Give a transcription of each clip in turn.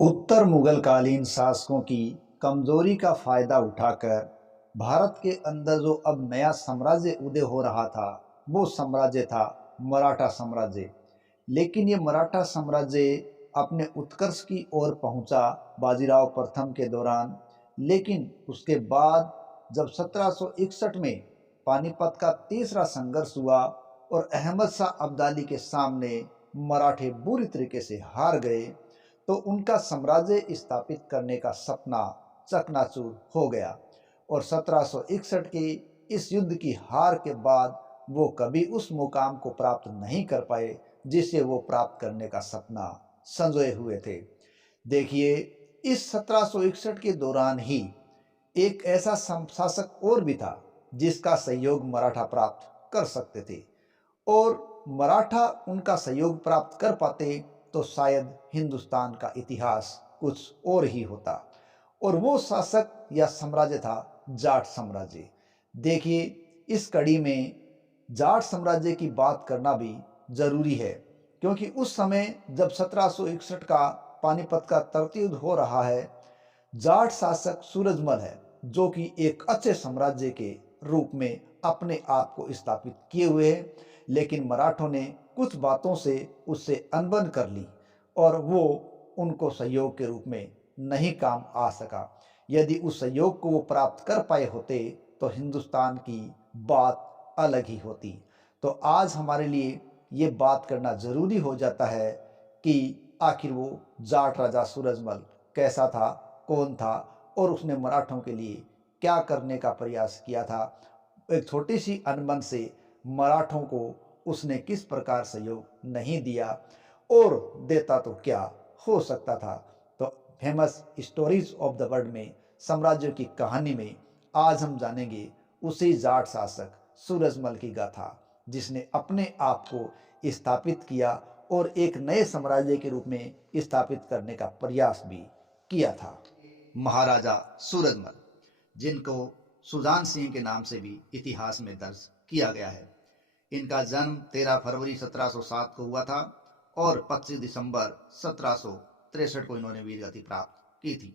उत्तर मुगलकालीन शासकों की कमजोरी का फायदा उठाकर भारत के अंदर जो अब नया साम्राज्य उदय हो रहा था, वो साम्राज्य था मराठा साम्राज्य। लेकिन ये मराठा साम्राज्य अपने उत्कर्ष की ओर पहुंचा बाजीराव प्रथम के दौरान। लेकिन उसके बाद जब 1761 में पानीपत का तीसरा संघर्ष हुआ और अहमद शाह अब्दाली के सामने मराठे बुरी तरीके से हार गए, तो उनका साम्राज्य स्थापित करने का सपना चकनाचूर हो गया। और 1761 के इस युद्ध की हार के बाद वो कभी उस मुकाम को प्राप्त नहीं कर पाए जिसे वो प्राप्त करने का सपना संजोए हुए थे। देखिए, इस 1761 के दौरान ही एक ऐसा शासक और भी था जिसका सहयोग मराठा प्राप्त कर सकते थे, और मराठा उनका सहयोग प्राप्त कर पाते तो शायद हिंदुस्तान का इतिहास कुछ और ही होता। और वो शासक या साम्राज्य था जाट साम्राज्य। देखिए, इस कड़ी में जाट साम्राज्य की बात करना भी जरूरी है, क्योंकि उस समय जब 1761 का पानीपत का तर्क युद्ध हो रहा है, जाट शासक सूरजमल है, जो कि एक अच्छे साम्राज्य के रूप में अपने आप को स्थापित किए हुए है। लेकिन मराठों ने कुछ बातों से उससे अनबन कर ली और वो उनको सहयोग के रूप में नहीं काम आ सका। यदि उस सहयोग को वो प्राप्त कर पाए होते तो हिंदुस्तान की बात अलग ही होती। तो आज हमारे लिए ये बात करना जरूरी हो जाता है कि आखिर वो जाट राजा सूरजमल कैसा था, कौन था, और उसने मराठों के लिए क्या करने का प्रयास किया था। एक छोटी सी अनबन से मराठों को उसने किस प्रकार सहयोग नहीं दिया, और देता तो क्या हो सकता था। तो famous stories of the world में, साम्राज्यों की कहानी में, आज हम जानेंगे उसी जाट शासक सूरजमल की गाथा, जिसने अपने आप को स्थापित किया और एक नए साम्राज्य के रूप में स्थापित करने का प्रयास भी किया था। महाराजा सूरजमल, जिनको सुजान सिंह के नाम से भी इतिहास में दर्ज किया गया है। इनका जन्म 13 फरवरी 1707 को हुआ था और 25 दिसंबर 1763 को इन्होंने वीरगति प्राप्त की थी।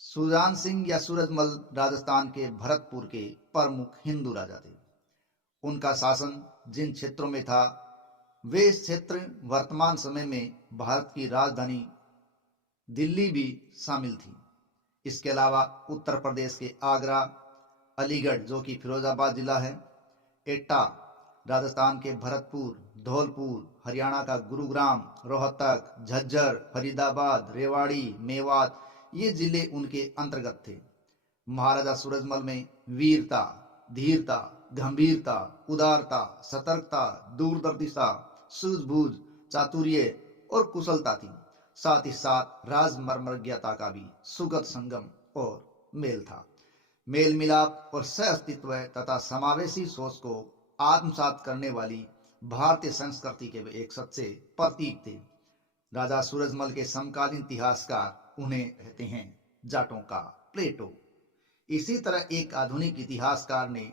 सुजान सिंह या सूरजमल राजस्थान के भरतपुर के प्रमुख हिंदू राजा थे। उनका शासन जिन क्षेत्रों में था, वे क्षेत्र वर्तमान समय में भारत की राजधानी दिल्ली भी शामिल थी। इसके अलावा उत्तर प्रदेश के आगरा, अलीगढ़ जो कि फिरोजाबाद जिला है, एटा राजस्थान के भरतपुर, धौलपुर हरियाणा का गुरुग्राम, रोहतक, झज्जर, फरीदाबाद, रेवाड़ी, मेवात, ये जिले उनके अंतर्गत थे। महाराजा सूरजमल में वीरता, धीरता, गंभीरता, उदारता, सतर्कता, दूरदर्शिता, सूझबूझ, चातुर्य और कुशलता थी। साथ ही साथ राजमर्मज्ञता का भी सुगत संगम और मेल था। मेल मिलाप और सह अस्तित्व तथा समावेशी सोच को आत्मसात करने वाली भारतीय संस्कृति के वे एक सच्चे प्रतीक थे। राजा सूरजमल के समकालीन इतिहासकार उन्हें कहते हैं जाटों का प्लेटो। इसी तरह एक आधुनिक इतिहासकार ने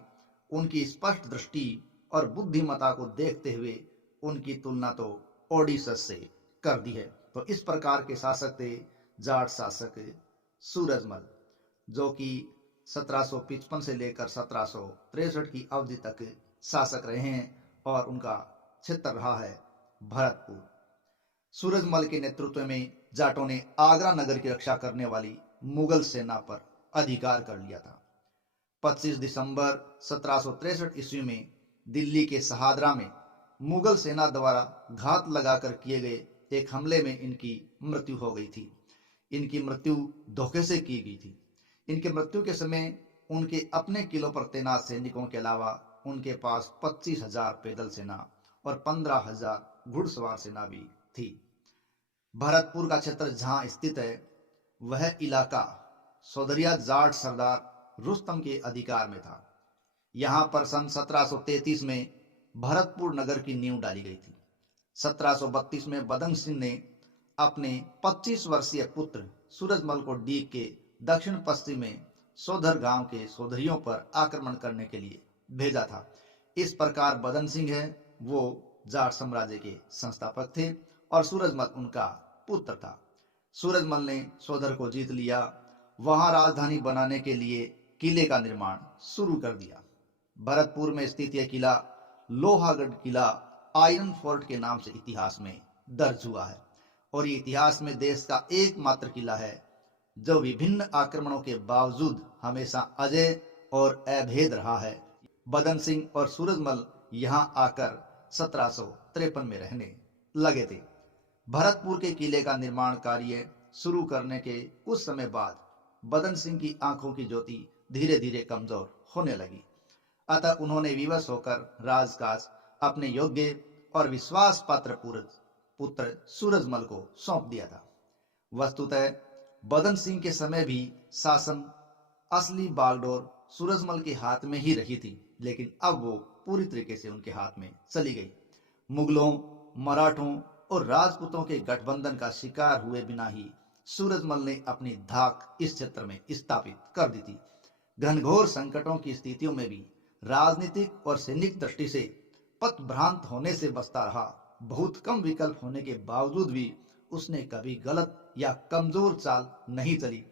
उनकी स्पष्ट दृष्टि और बुद्धिमत्ता को देखते हुए उनकी तुलना तो ओडिसस से कर दी है। तो इस प्रकार के शासक थे जाट शासक सूरजमल, जो कि 1755 से लेकर 1763 की अवधि तक शासक रहे हैं और उनका क्षेत्र रहा है भरतपुर। सूरजमल के नेतृत्व में जाटों ने आगरा नगर की रक्षा करने वाली मुगल सेना पर अधिकार कर लिया था। 25 दिसंबर 1763 ईस्वी में दिल्ली के शहादरा में मुगल सेना द्वारा घात लगाकर किए गए एक हमले में इनकी मृत्यु हो गई थी। इनकी मृत्यु धोखे से की गई थी। इनकी मृत्यु के समय उनके अपने किलों पर तैनात सैनिकों के अलावा उनके पास 25,000 पैदल सेना और 15,000 घुड़सवार सेना भी थी। भरतपुर का क्षेत्र जहां स्थित है, वह इलाका सौदरिया जाट सरदार रुस्तम के अधिकार में था। यहां पर सन 1733 में भरतपुर नगर की नींव डाली गई थी। 1732 में बदंग सिंह ने अपने 25 वर्षीय पुत्र सूरजमल को डीग के दक्षिण पश्चिम में सोधर गांव के सोधरियों पर आक्रमण करने के लिए भेजा था। इस प्रकार बदन सिंह है वो जाट साम्राज्य के संस्थापक थे और सूरजमल उनका पुत्र था। सूरजमल ने सोधर को जीत लिया। वहां राजधानी बनाने के लिए किले का निर्माण शुरू कर दिया। भरतपुर में स्थित यह किला लोहागढ़ किला आयरन फोर्ट के नाम से इतिहास में दर्ज हुआ है और ये इतिहास में देश का एकमात्र किला है जो विभिन्न आक्रमणों के बावजूद हमेशा अजय और अभेद रहा है। बदन सिंह और सूरजमल यहां आकर 1753 में रहने लगे थे। भरतपुर के किले का निर्माण कार्य शुरू करने के कुछ समय बाद बदन सिंह की आंखों की ज्योति धीरे धीरे कमजोर होने लगी। अतः उन्होंने विवश होकर राजकाज अपने योग्य और विश्वास पात्र पुत्र सूरजमल को सौंप दिया था। वस्तुतः बदन सिंह के समय भी शासन असली बागडोर सूरजमल के हाथ में ही रही थी, लेकिन अब वो पूरी तरीके से उनके हाथ में चली गई। मुगलों, मराठों और राजपूतों के गठबंधन का शिकार हुए बिना ही सूरजमल ने अपनी धाक इस क्षेत्र में स्थापित कर दी थी। घनघोर संकटों की स्थितियों में भी राजनीतिक और सैनिक दृष्टि से पथभ्रांत होने से बचता रहा। बहुत कम विकल्प होने के बावजूद भी उसने कभी गलत या कमजोर चाल नहीं चली।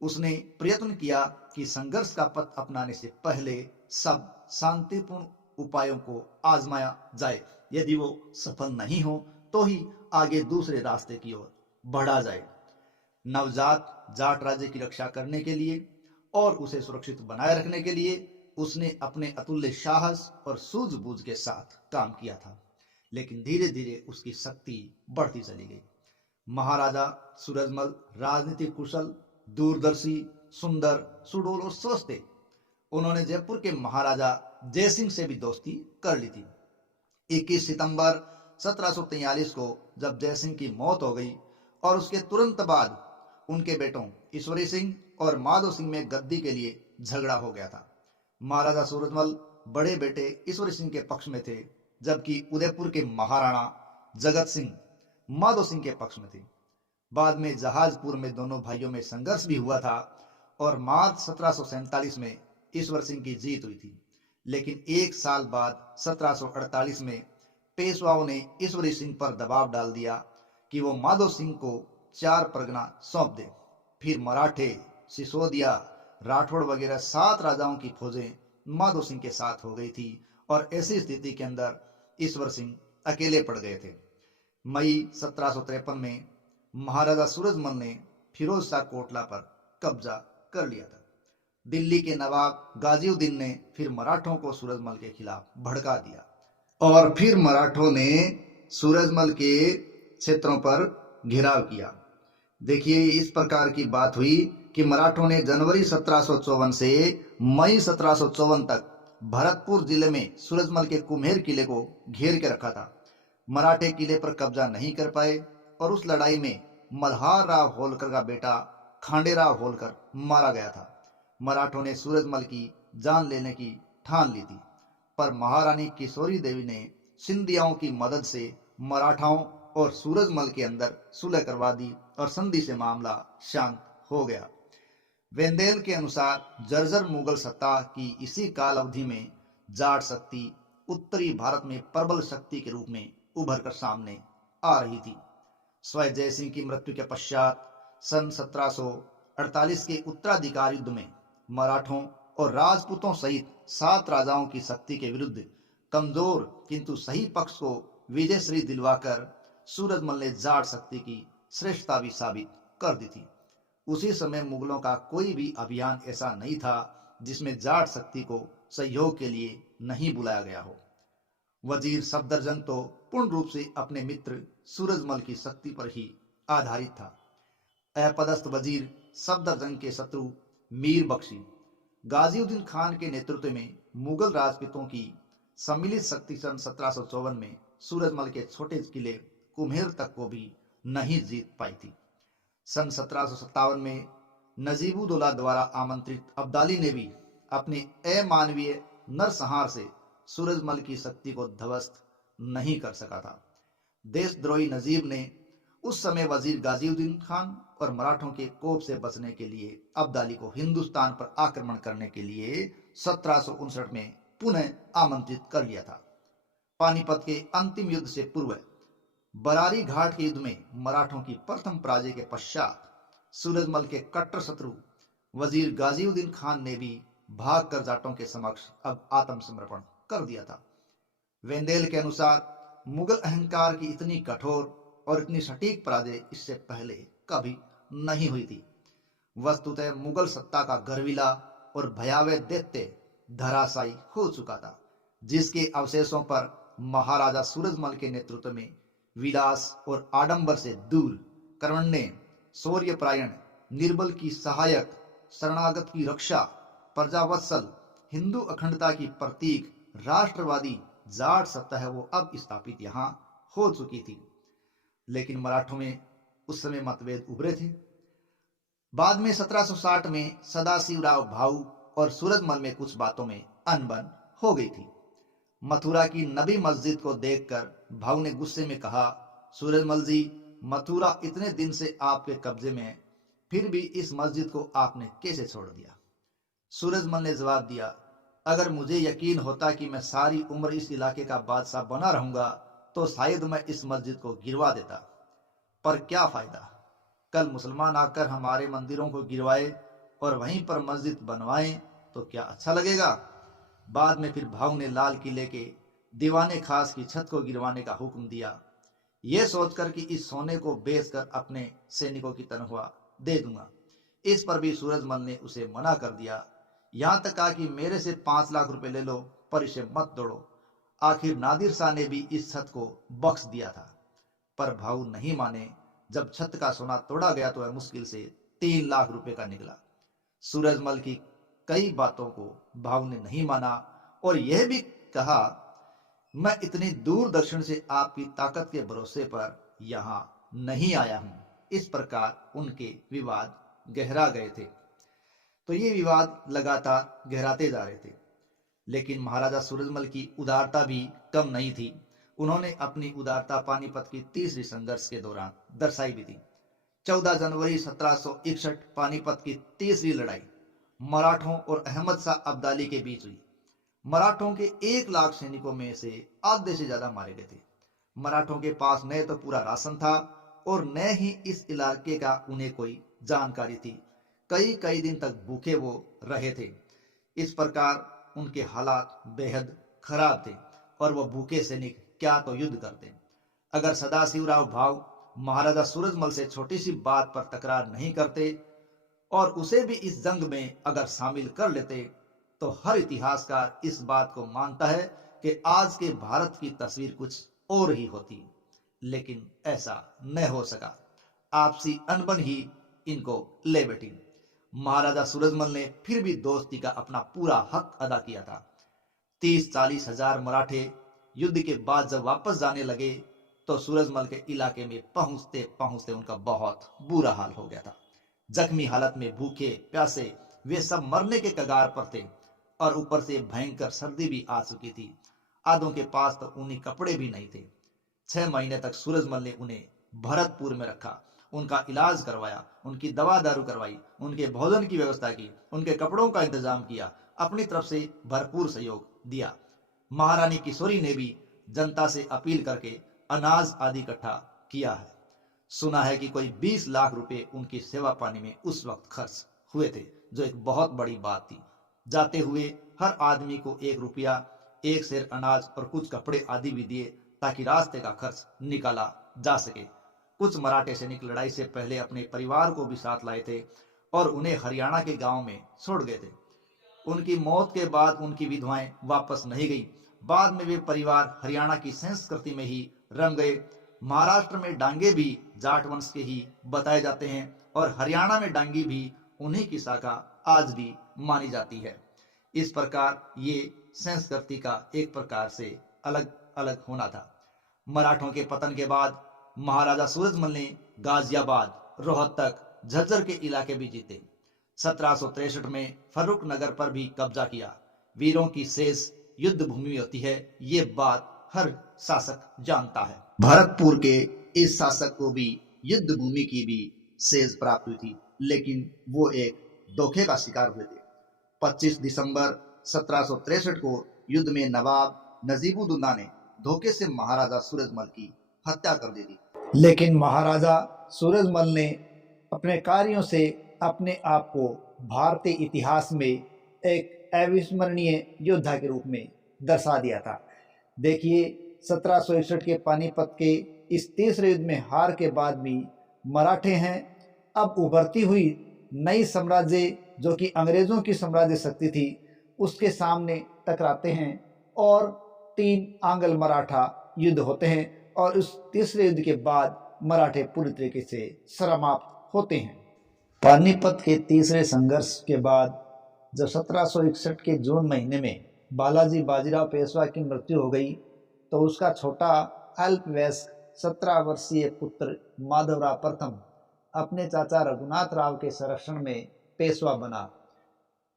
उसने प्रयत्न किया कि संघर्ष का पथ अपनाने से पहले सब शांतिपूर्ण उपायों को आजमाया जाए। यदि वो सफल नहीं हो तो ही आगे दूसरे रास्ते की ओर बढ़ा जाए। नवजात जाट राज्य की रक्षा करने के लिए और उसे सुरक्षित बनाए रखने के लिए उसने अपने अतुल्य साहस और सूझबूझ के साथ काम किया था, लेकिन धीरे धीरे उसकी शक्ति बढ़ती चली गई। महाराजा सूरजमल राजनीतिक कुशल, दूरदर्शी, सुंदर, सुडौल और स्वस्थ थे। उन्होंने जयपुर के महाराजा जयसिंह से भी दोस्ती कर ली थी। 21 सितंबर 1743 को जब जयसिंह की मौत हो गई और उसके तुरंत बाद उनके बेटों ईश्वरी सिंह और माधो सिंह में गद्दी के लिए झगड़ा हो गया था। महाराजा सूरजमल बड़े बेटे ईश्वरी सिंह के पक्ष में थे, जबकि उदयपुर के महाराणा जगत सिंह माधो सिंह के पक्ष में थे। बाद में जहाजपुर में दोनों भाइयों में संघर्ष भी हुआ था और मार्च 1747 में ईश्वर सिंह की जीत हुई थी। लेकिन एक साल बाद 1748 में पेशवाओं ने ईश्वरी सिंह पर दबाव डाल दिया कि वो माधो सिंह को 4 परगना सौंप दे। फिर मराठे, सिसोदिया, राठौड़ वगैरह 7 राजाओं की फौजें माधो सिंह के साथ हो गई थी और ऐसी स्थिति के अंदर ईश्वर सिंह अकेले पड़ गए थे। मई 1753 में महाराजा सूरजमल ने फिरोज शाह कोटला पर कब्जा कर लिया था। दिल्ली के नवाब गाजिउद्दीन ने फिर मराठों को सूरजमल के खिलाफ भड़का दिया और फिर मराठों ने सूरजमल के क्षेत्रों पर घेराव किया। देखिए, इस प्रकार की बात हुई कि मराठों ने जनवरी 1754 से मई 1754 तक भरतपुर जिले में सूरजमल के कुम्हेर किले को घेर के रखा था। मराठे किले पर कब्जा नहीं कर पाए और उस लड़ाई में मल्हार राव होलकर का बेटा खांडेराव होलकर मारा गया था। मराठों ने सूरजमल की जान लेने की ठान ली थी, पर महारानी किशोरी देवी ने सिंधियाओं की मदद से मराठाओं और सूरजमल के अंदर सुलह करवा दी और संधि से मामला शांत हो गया। वेंदेल के अनुसार जर्जर मुगल सत्ता की इसी काल अवधि में जाट शक्ति उत्तरी भारत में प्रबल शक्ति के रूप में उभर कर सामने आ रही थी। स्वयं जयसिंह की मृत्यु के पश्चात सन 1748 के उत्तराधिकार युद्ध में मराठों और राजपूतों सहित 7 राजाओं की शक्ति के विरुद्ध कमजोर किंतु सही पक्ष को विजयश्री दिलवाकर सूरजमल ने जाट शक्ति की श्रेष्ठता भी साबित कर दी थी। उसी समय मुगलों का कोई भी अभियान ऐसा नहीं था जिसमें जाट शक्ति को सहयोग के लिए नहीं बुलाया गया हो। वजीर सफदरजंग तो पूर्ण रूप से अपने मित्र सूरजमल की शक्ति पर ही आधारित था। अपदस्थ वजीर सफदरजंग के शत्रु मीर बख्शी गाजिउद्दीन खान के नेतृत्व में मुगल राजपूतों की सम्मिलित शक्ति सन 1754 में सूरजमल के छोटे किले कुम्हेर तक को भी नहीं जीत पाई थी। सन 1757 में नजीबुद्दौला द्वारा आमंत्रित अब्दाली ने भी अपने अमानवीय नरसंहार से सूरजमल की शक्ति को ध्वस्त नहीं कर सका था। देशद्रोही नजीब ने उस समय वजीर गाजिउद्दीन खान और मराठों के कोप से बचने के लिए अब्दाली को हिंदुस्तान पर आक्रमण करने के लिए 1759 में पुनः आमंत्रित कर लिया था। पानीपत के अंतिम युद्ध से पूर्व बरारी घाट के युद्ध में मराठों की प्रथम पराजय के पश्चात सूरजमल के कट्टर शत्रु वजीर गाजीउद्दीन खान ने भी भागकर जाटों के समक्ष अब आत्मसमर्पण कर दिया था। वेंदेल के अनुसार मुगल अहंकार की इतनी कठोर और इतनी सटीक पराजय इससे पहले कभी नहीं हुई थी। वस्तुतः मुगल सत्ता का गर्विला और भयावह दैत्य धराशायी हो चुका था, जिसके अवशेषों पर महाराजा सूरजमल के नेतृत्व में विलास और आडंबर से दूर, कर्मण्य, शौर्यपरायण, निर्बल की सहायक, शरणागत की रक्षा, प्रजावत्सल, हिंदू अखंडता की प्रतीक, राष्ट्रवादी जाट सत्ता है वो अब स्थापित यहाँ हो चुकी थी। लेकिन मराठों में उस समय मतभेद उभरे थे। बाद में 1760 में सदाशिवराव भाऊ और सूरजमल में कुछ बातों में अनबन हो गई थी। मथुरा की नबी मस्जिद को देखकर भाऊ ने गुस्से में कहा, सूरजमल जी, मथुरा इतने दिन से आपके कब्जे में है, फिर भी इस मस्जिद को आपने कैसे छोड़ दिया? सूरजमल ने जवाब दिया, अगर मुझे यकीन होता कि मैं सारी उम्र इस इलाके का बादशाह बना रहूंगा तो शायद मैं इस मस्जिद को गिरवा देता, पर क्या फायदा? कल मुसलमान आकर हमारे मंदिरों को गिरवाए और वहीं पर मस्जिद बनवाएं तो क्या अच्छा लगेगा? बाद में फिर भाऊ ने लाल किले के दीवाने खास की छत को गिरवाने का हुक्म दिया, यह सोचकर कि इस सोने को बेचकर अपने सैनिकों की तनख्वाह दे दूंगा। इस पर भी सूरजमल ने उसे मना कर दिया, यहां तक कहा कि मेरे से 5 लाख रुपए ले लो पर इसे मत तोड़ो। आखिर नादिर शाह ने भी इस छत को बख्श दिया था, पर भाऊ नहीं माने। जब छत का सोना तोड़ा गया तो वह मुश्किल से 3 लाख रुपए का निकला। सूरजमल की कई बातों को भाऊ ने नहीं माना और यह भी कहा, मैं इतनी दूर दक्षिण से आपकी ताकत के भरोसे पर यहां नहीं आया हूं। इस प्रकार उनके विवाद गहरा गए थे। तो ये विवाद लगातार गहराते जा रहे थे, लेकिन महाराजा सूरजमल की उदारता भी कम नहीं थी। उन्होंने अपनी उदारता पानीपत की तीसरी संघर्ष के दौरान दर्शाई भी थी। 14 जनवरी 1761 पानीपत की तीसरी लड़ाई मराठों और अहमद शाह अब्दाली के बीच हुई। मराठों के 1 लाख सैनिकों में से आधे से ज्यादा मारे गए थे। मराठों के पास न तो पूरा राशन था और न ही इस इलाके का उन्हें कोई जानकारी थी। कई कई दिन तक भूखे वो रहे थे। इस प्रकार उनके हालात बेहद खराब थे और वह भूखे सैनिक क्या तो युद्ध करते। अगर सदाशिवराव भाऊ महाराजा सूरजमल से छोटी सी बात पर तकरार नहीं करते और उसे भी इस जंग में अगर शामिल कर लेते तो हर इतिहासकार इस बात को मानता है कि आज के भारत की तस्वीर कुछ और ही होती। लेकिन ऐसा न हो सका। आपसी अनबन ही इनको ले बैठी। महाराजा सूरजमल ने फिर भी दोस्ती का अपना पूरा हक अदा किया था। 30-40 हजार मराठे युद्ध के बाद जब वापस जाने लगे तो सूरजमल के इलाके में पहुंचते पहुंचते उनका बहुत बुरा हाल हो गया था। जख्मी हालत में भूखे प्यासे वे सब मरने के कगार पर थे और ऊपर से भयंकर सर्दी भी आ चुकी थी। आधों के पास तो ऊनी कपड़े भी नहीं थे। 6 महीने तक सूरजमल ने उन्हें भरतपुर में रखा, उनका इलाज करवाया, उनकी दवा दारू करवाई, उनके भोजन की व्यवस्था की, उनके कपड़ों का इंतजाम किया, अपनी तरफ से भरपूर सहयोग दिया। महारानी किशोरी ने भी जनता से अपील करके अनाज आदि इकट्ठा किया है। सुना है कि कोई 20 लाख रुपए उनकी सेवा पानी में उस वक्त खर्च हुए थे, जो एक बहुत बड़ी बात थी। जाते हुए हर आदमी को 1 रुपया, 1 सेर अनाज और कुछ कपड़े आदि भी दिए ताकि रास्ते का खर्च निकाला जा सके। कुछ मराठे सैनिक लड़ाई से पहले अपने परिवार को भी साथ लाए थे और उन्हें हरियाणा के गांव में छोड़ गए थे। उनकी मौत के बाद उनकी विधवाएं वापस नहीं गई। बाद में वे परिवार हरियाणा की संस्कृति में ही रंग गए। महाराष्ट्र में डांगे भी जाट वंश के ही बताए जाते हैं और हरियाणा में डांगी भी उन्हीं की शाखा आज भी मानी जाती है। इस प्रकार ये संस्कृति का एक प्रकार से अलग अलग होना था। मराठों के पतन के बाद महाराजा सूरजमल ने गाजियाबाद, रोहतक, झज्जर के इलाके भी जीते। 1763 में फर्रुख नगर पर भी कब्जा किया। वीरों की शेष युद्ध भूमि होती है, ये बात हर शासक जानता है। भरतपुर के इस शासक को भी युद्ध भूमि की भी सेज प्राप्त हुई थी, लेकिन वो एक धोखे का शिकार हुए थे। 25 दिसंबर 1763 को युद्ध में नवाब नजीबुद्दौला ने धोखे से महाराजा सूरजमल की हत्या कर दी थी। लेकिन महाराजा सूरजमल ने अपने कार्यों से अपने आप को भारतीय इतिहास में एक अविस्मरणीय योद्धा के रूप में दर्शा दिया था। देखिए 1761 के पानीपत के इस तीसरे युद्ध में हार के बाद भी मराठे हैं अब उभरती हुई नई साम्राज्य जो कि अंग्रेजों की साम्राज्य शक्ति थी उसके सामने टकराते हैं और 3 आंग्ल मराठा युद्ध होते हैं और उस तीसरे युद्ध के बाद मराठे पूरी तरीके से समाप्त होते हैं। पानीपत के तीसरे संघर्ष के बाद जब 1761 के जून महीने में बालाजी बाजीराव पेशवा की मृत्यु हो गई तो उसका छोटा अल्पवयस्क 17 वर्षीय पुत्र माधवराव प्रथम अपने चाचा रघुनाथ राव के संरक्षण में पेशवा बना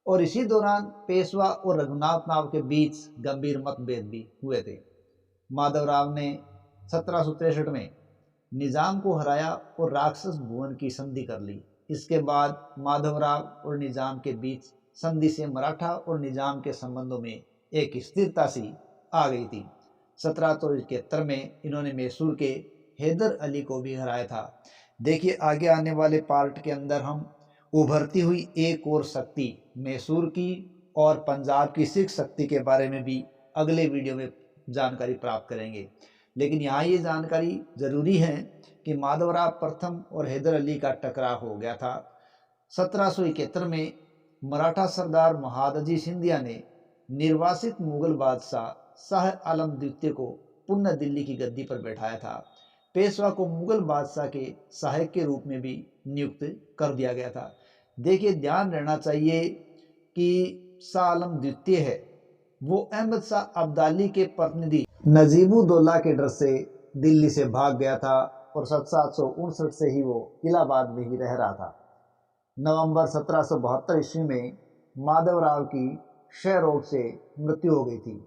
और इसी दौरान पेशवा और रघुनाथ राव के बीच गंभीर मतभेद भी हुए थे। माधवराव ने 1763 में निजाम को हराया और राक्षस भुवन की संधि कर ली। इसके बाद माधवराव और निजाम के बीच संधि से मराठा और निजाम के संबंधों में एक स्थिरता सी आ गई थी। 1771 में इन्होंने मैसूर के हैदर अली को भी हराया था। देखिए आगे आने वाले पार्ट के अंदर हम उभरती हुई एक और शक्ति मैसूर की और पंजाब की सिख शक्ति के बारे में भी अगले वीडियो में जानकारी प्राप्त करेंगे। लेकिन यहाँ ये जानकारी जरूरी है कि माधवराव प्रथम और हैदर अली का टकराव हो गया था। 1771 में मराठा सरदार महादजी सिंधिया ने निर्वासित मुगल बादशाह शाह आलम द्वितीय को पुनः दिल्ली की गद्दी पर बैठाया था। पेशवा को मुगल बादशाह के सहायक के रूप में भी नियुक्त कर दिया गया था। देखिए ध्यान रहना चाहिए कि शाह आलम द्वितीय है वो अहमद शाह अब्दाली के प्रतिनिधि नजीबुद्दौला के डर से दिल्ली से भाग गया था और 1759 से ही वो इलाहाबाद में ही रह रहा था। नवंबर 1772 ईस्वी में माधवराव की क्षय रोग से मृत्यु हो गई थी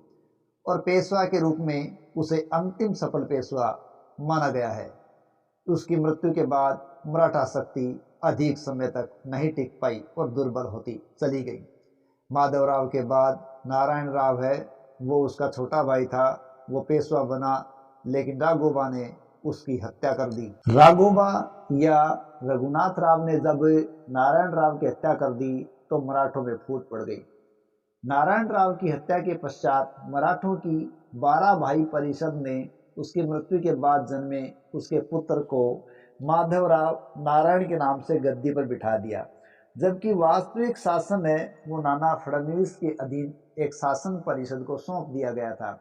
और पेशवा के रूप में उसे अंतिम सफल पेशवा माना गया है। उसकी मृत्यु के बाद मराठा शक्ति अधिक समय तक नहीं टिक पाई और दुर्बल होती चली गई। माधवराव के बाद नारायण राव है वो उसका छोटा भाई था, वो पेशवा बना लेकिन राघोबा ने उसकी हत्या कर दी। राघोबा या रघुनाथ राव ने जब नारायण राव की हत्या कर दी तो मराठों में फूट पड़ गई। नारायण राव की हत्या के पश्चात मराठों की 12 भाई परिषद ने उसकी मृत्यु के बाद जन्मे उसके पुत्र को माधवराव नारायण के नाम से गद्दी पर बिठा दिया, जबकि वास्तविक शासन है वो नाना फडणवीस के अधीन एक शासन परिषद को सौंप दिया गया था।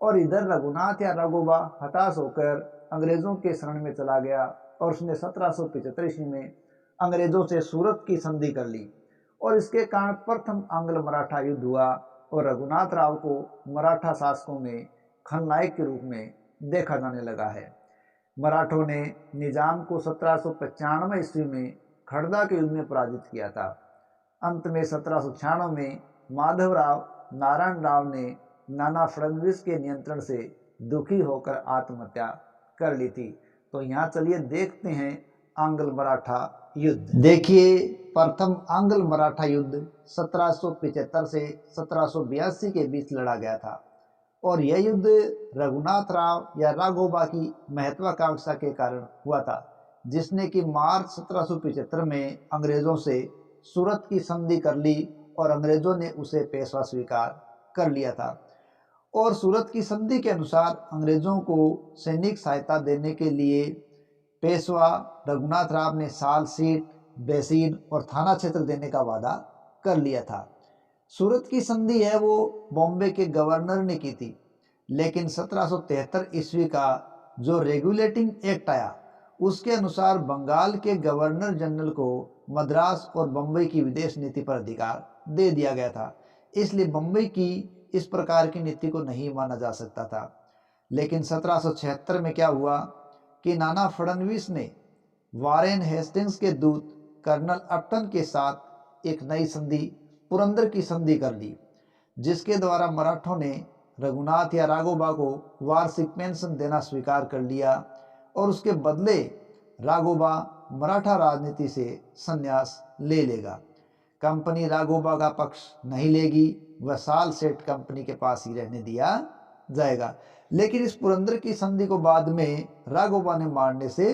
और इधर रघुनाथ या राघोबा हताश होकर अंग्रेजों के शरण में चला गया और उसने 1775 ईस्वी में अंग्रेजों से सूरत की संधि कर ली और इसके कारण प्रथम आंग्ल मराठा युद्ध हुआ और रघुनाथ राव को मराठा शासकों में खलनायक के रूप में देखा जाने लगा है। मराठों ने निजाम को 1795 ईस्वी में खड़दा के युद्ध में पराजित किया था। अंत में 1796 में माधवराव नारायण राव ने नाना फडणवीस के नियंत्रण से दुखी होकर आत्महत्या कर ली थी। तो यहाँ चलिए देखते हैं आंग्ल मराठा युद्ध। देखिए प्रथम आंग्ल मराठा युद्ध 1775 से 1782 के बीच लड़ा गया था और यह युद्ध रघुनाथ राव या राघोबा की महत्वाकांक्षा के कारण हुआ था, जिसने कि मार्च 1775 में अंग्रेजों से सूरत की संधि कर ली और अंग्रेजों ने उसे पेशवा स्वीकार कर लिया था। और सूरत की संधि के अनुसार अंग्रेजों को सैनिक सहायता देने के लिए पेशवा रघुनाथ राव ने साल सीट, बेसीन और थाना क्षेत्र देने का वादा कर लिया था। सूरत की संधि है वो बॉम्बे के गवर्नर ने की थी, लेकिन 1773 ईस्वी का जो रेगुलेटिंग एक्ट आया उसके अनुसार बंगाल के गवर्नर जनरल को मद्रास और बम्बई की विदेश नीति पर अधिकार दे दिया गया था, इसलिए बम्बई की इस प्रकार की नीति को नहीं माना जा सकता था। लेकिन 1776 में क्या हुआ कि नाना फडणवीस ने वारेन हेस्टिंग्स के दूत कर्नल अपटन के साथ एक नई संधि पुरंदर की संधि कर ली, जिसके द्वारा मराठों ने रघुनाथ या राघोबा को वार्षिक पेंशन देना स्वीकार कर लिया और उसके बदले राघोबा मराठा राजनीति से संन्यास ले लेगा। कंपनी राघोबा का पक्ष नहीं लेगी, वह साल सेठ कंपनी के पास ही रहने दिया जाएगा। लेकिन इस पुरंदर की संधि को बाद में राघोबा ने मानने से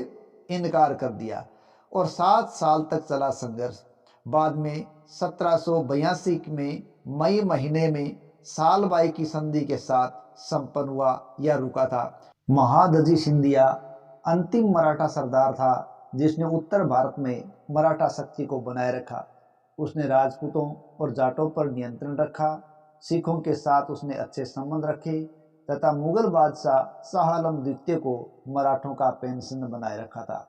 इनकार कर दिया और 7 साल तक चला संघर्ष बाद में 1782 में मई महीने में सालबाई की संधि के साथ संपन्न हुआ या रुका था। महादजी सिंधिया अंतिम मराठा सरदार था जिसने उत्तर भारत में मराठा शक्ति को बनाए रखा। उसने राजपूतों और जाटों पर नियंत्रण रखा, सिखों के साथ उसने अच्छे संबंध रखे तथा मुगल बादशाह शाह आलम द्वितीय को मराठों का पेंशन बनाए रखा था।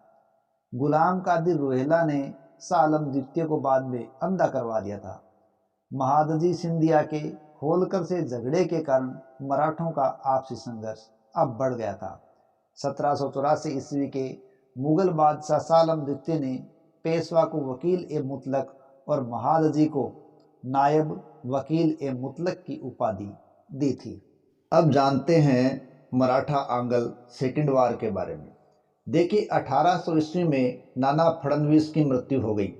गुलाम कादिर रोहिला ने शाह आलम द्वितीय को बाद में अंधा करवा दिया था। महादजी सिंधिया के होलकर से झगड़े के कारण मराठों का आपसी संघर्ष अब बढ़ गया था। 1784 ईस्वी के मुगल बादशाह शाह आलम द्वितीय ने पेशवा को वकील ए मुतलक और महादजी को नायब वकील ए मुतलक की उपाधि दी थी। अब जानते हैं मराठा आंगल सेकंड वार के बारे में। देखिए 1800 ईस्वी में नाना फडणवीस की मृत्यु हो गई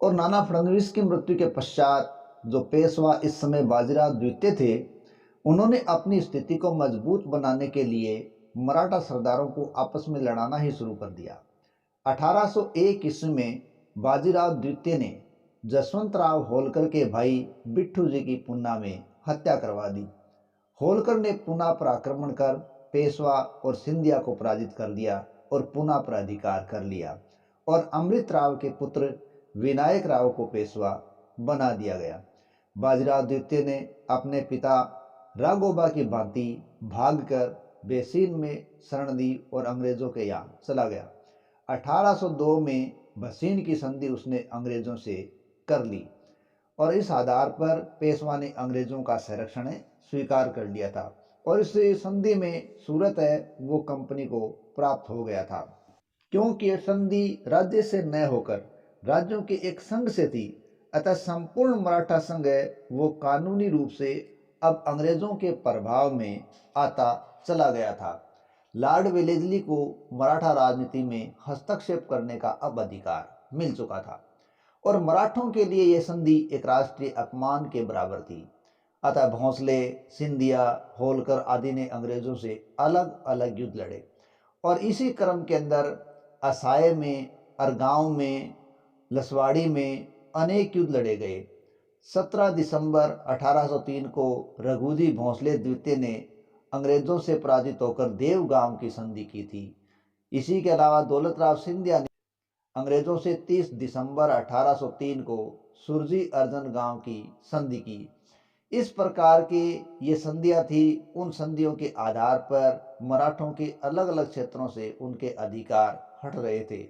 और नाना फडणवीस की मृत्यु के पश्चात जो पेशवा इस समय बाजीराव द्वितीय थे, उन्होंने अपनी स्थिति को मजबूत बनाने के लिए मराठा सरदारों को आपस में लड़ाना ही शुरू कर दिया। 1801 ईस्वी में बाजीराव द्वितीय ने जसवंतराव होलकर के भाई बिट्ठू जी की पुन्ना में हत्या करवा दी। होलकर ने पुन्ना पर आक्रमण कर पेशवा और सिंधिया को पराजित कर दिया और पुन्ना पर अधिकार कर लिया और अमृत राव के पुत्र विनायक राव को पेशवा बना दिया गया। बाजीराव द्वितीय ने अपने पिता राघोबा की भांति भागकर बेसीन में शरण दी और अंग्रेजों के यहाँ चला गया। 1802 में भसीन की संधि उसने अंग्रेजों से कर ली और इस आधार पर पेशवा ने अंग्रेजों का संरक्षण स्वीकार कर लिया था और इस संधि में सूरत है वो कंपनी को प्राप्त हो गया था। क्योंकि यह संधि राज्य से न होकर राज्यों के एक संघ से थी, अतः संपूर्ण मराठा संघ है वो कानूनी रूप से अब अंग्रेजों के प्रभाव में आता चला गया था। लॉर्ड वेलेस्ली को मराठा राजनीति में हस्तक्षेप करने का अब अधिकार मिल चुका था और मराठों के लिए यह संधि एक राष्ट्रीय अपमान के बराबर थी। अतः भोंसले, सिंधिया, होलकर आदि ने अंग्रेजों से अलग अलग युद्ध लड़े और इसी क्रम के अंदर असाय में, अरगांव में, लसवाड़ी में अनेक युद्ध लड़े गए। 17 दिसंबर 1803 को रघुजी भोंसले द्वितीय ने अंग्रेजों से पराजित होकर देवगांव की संधि की थी। इसी के अलावा दौलतराव सिंधिया ने अंग्रेजों से 30 दिसंबर 1803 को सुरजी अर्जन गांव की संधि की। इस प्रकार की ये संधियां थी। उन संधियों के आधार पर मराठों के अलग अलग क्षेत्रों से उनके अधिकार हट रहे थे।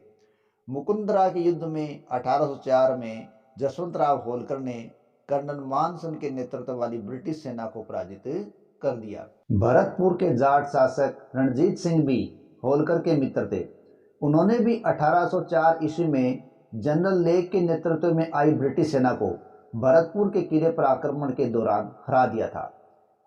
मुकुंदरा के युद्ध में 1804 में जसवंतराव होलकर ने कर्नल मानसन के नेतृत्व वाली ब्रिटिश सेना को पराजित कर दिया। भरतपुर के जाट शासक रणजीत सिंह भी होलकर के मित्र थे। उन्होंने भी 1804 ईस्वी में जनरल लेक के नेतृत्व में आई ब्रिटिश सेना को भरतपुर के किले पर आक्रमण के दौरान हरा दिया था।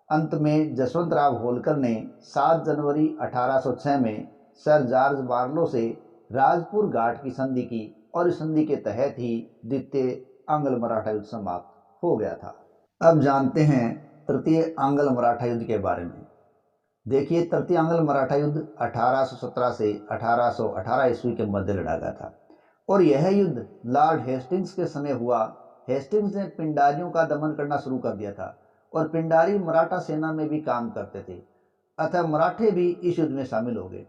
अंत में जसवंतराव होलकर ने 7 जनवरी 1806 में सर जॉर्ज बार्लो से राजपुर घाट की संधि की और इस संधि के तहत ही द्वितीय आंग्ल मराठा युद्ध समाप्त हो गया था। अब जानते हैं तृतीय आंग्ल मराठा युद्ध के बारे में। देखिए तृतीय आंग्ल मराठा युद्ध 1817 से 1818 ईस्वी के मध्य लड़ा गया था और यह युद्ध लॉर्ड हेस्टिंग्स के समय हुआ। हेस्टिंग्स ने पिंडारियों का दमन करना शुरू कर दिया था और पिंडारी मराठा सेना में भी काम करते थे, अतः मराठे भी इस युद्ध में शामिल हो गए।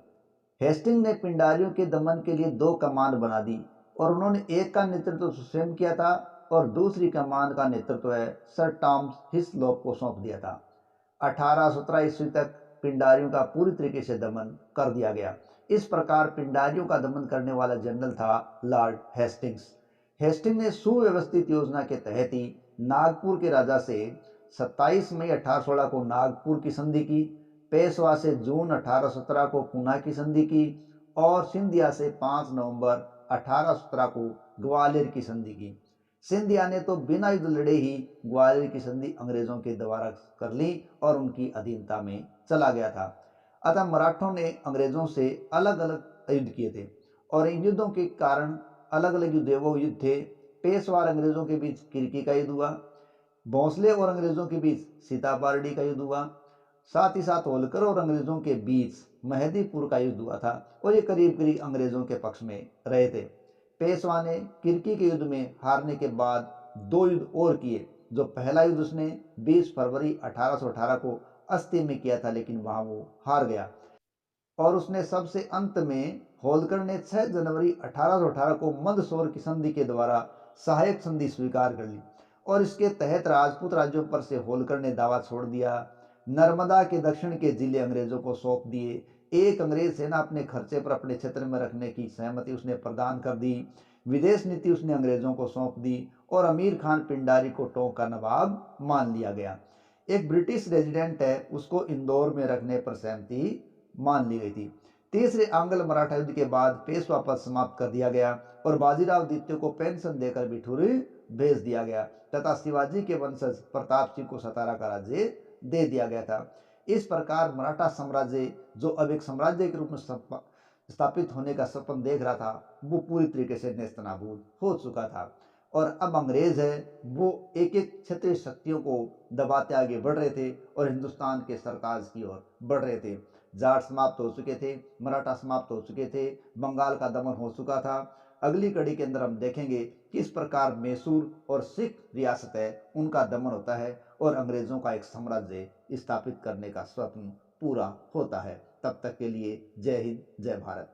हेस्टिंग ने पिंडारियों के दमन के लिए 2 कमान बना दी और उन्होंने एक का नेतृत्व स्वयं किया था और दूसरी कमान का नेतृत्व सर टॉमस हिस्लॉप को सौंप दिया था। 1817 ईस्वी तक पिंडारियों का पूरी तरीके से दमन कर दिया गया। इस प्रकार पिंडारियों का दमन करने वाला जनरल था लॉर्ड हेस्टिंग्स। हेस्टिंग ने सुव्यवस्थित योजना के तहत ही नागपुर के राजा से 27 मई 1816 को नागपुर की संधि की, पेशवा से जून 1817 को पूना की संधि की और सिंधिया से 5 नवंबर 1817 को ग्वालियर की संधि की। सिंधिया ने तो बिना युद्ध लड़े ही ग्वालियर की संधि अंग्रेजों के द्वारा कर ली और उनकी अधीनता में चला गया था। अतः मराठों ने अंग्रेजों से अलग अलग युद्ध किए थे और इन युद्धों के कारण अलग अलग युद्ध थे। पेशवा और अंग्रेजों के बीच किरकी का युद्ध हुआ, भोंसले और अंग्रेजों के बीच सीतापार्डी का युद्ध हुआ, साथ ही साथ होलकर और अंग्रेजों के बीच मेहदीपुर का युद्ध हुआ था और ये करीब करीब अंग्रेजों के पक्ष में रहे थे। पेशवा ने किर्की के युद्ध में हारने के बाद दो युद्ध और किए। जो पहला युद्ध उसने 20 फरवरी 1818 को अस्ती में किया था, लेकिन वहां वो हार गया। और उसने सबसे अंत में होलकर ने 6 जनवरी 1818 को मंदसौर की संधि के द्वारा सहायक संधि स्वीकार कर ली और इसके तहत राजपूत राज्यों पर से होलकर ने दावा छोड़ दिया। नर्मदा के दक्षिण के जिले अंग्रेजों को सौंप दिए। एक अंग्रेज सेना अपने खर्चे पर अपने क्षेत्र में रखने की सहमति उसने प्रदान कर दी। विदेश नीति उसने अंग्रेजों को सौंप दी और अमीर खान पिंडारी को टोंक का नवाब मान लिया गया। एक ब्रिटिश रेजिडेंट है, उसको इंदौर में रखने पर सहमति मान ली गई थी। तीसरे आंग्ल मराठा युद्ध के बाद पेशवा पद समाप्त कर दिया गया और बाजीराव द्वितीय को पेंशन देकर बिठूर भेज दिया गया तथा शिवाजी के वंशज प्रताप सिंह को सतारा का राज्य दे दिया गया था। इस प्रकार मराठा साम्राज्य, जो अब एक साम्राज्य के रूप में स्थापित होने का सपन देख रहा था, वो पूरी तरीके से नेस्तनाबूद हो चुका था। और अब अंग्रेज है, वो एक एक क्षेत्रीय शक्तियों को दबाते आगे बढ़ रहे थे और हिंदुस्तान के सरताज की ओर बढ़ रहे थे। जाट समाप्त हो चुके थे, मराठा समाप्त हो चुके थे, बंगाल का दमन हो चुका था। अगली कड़ी के अंदर हम देखेंगे किस प्रकार मैसूर और सिख रियासत है उनका दमन होता है और अंग्रेजों का एक साम्राज्य स्थापित करने का स्वप्न पूरा होता है। तब तक के लिए जय हिंद, जय भारत।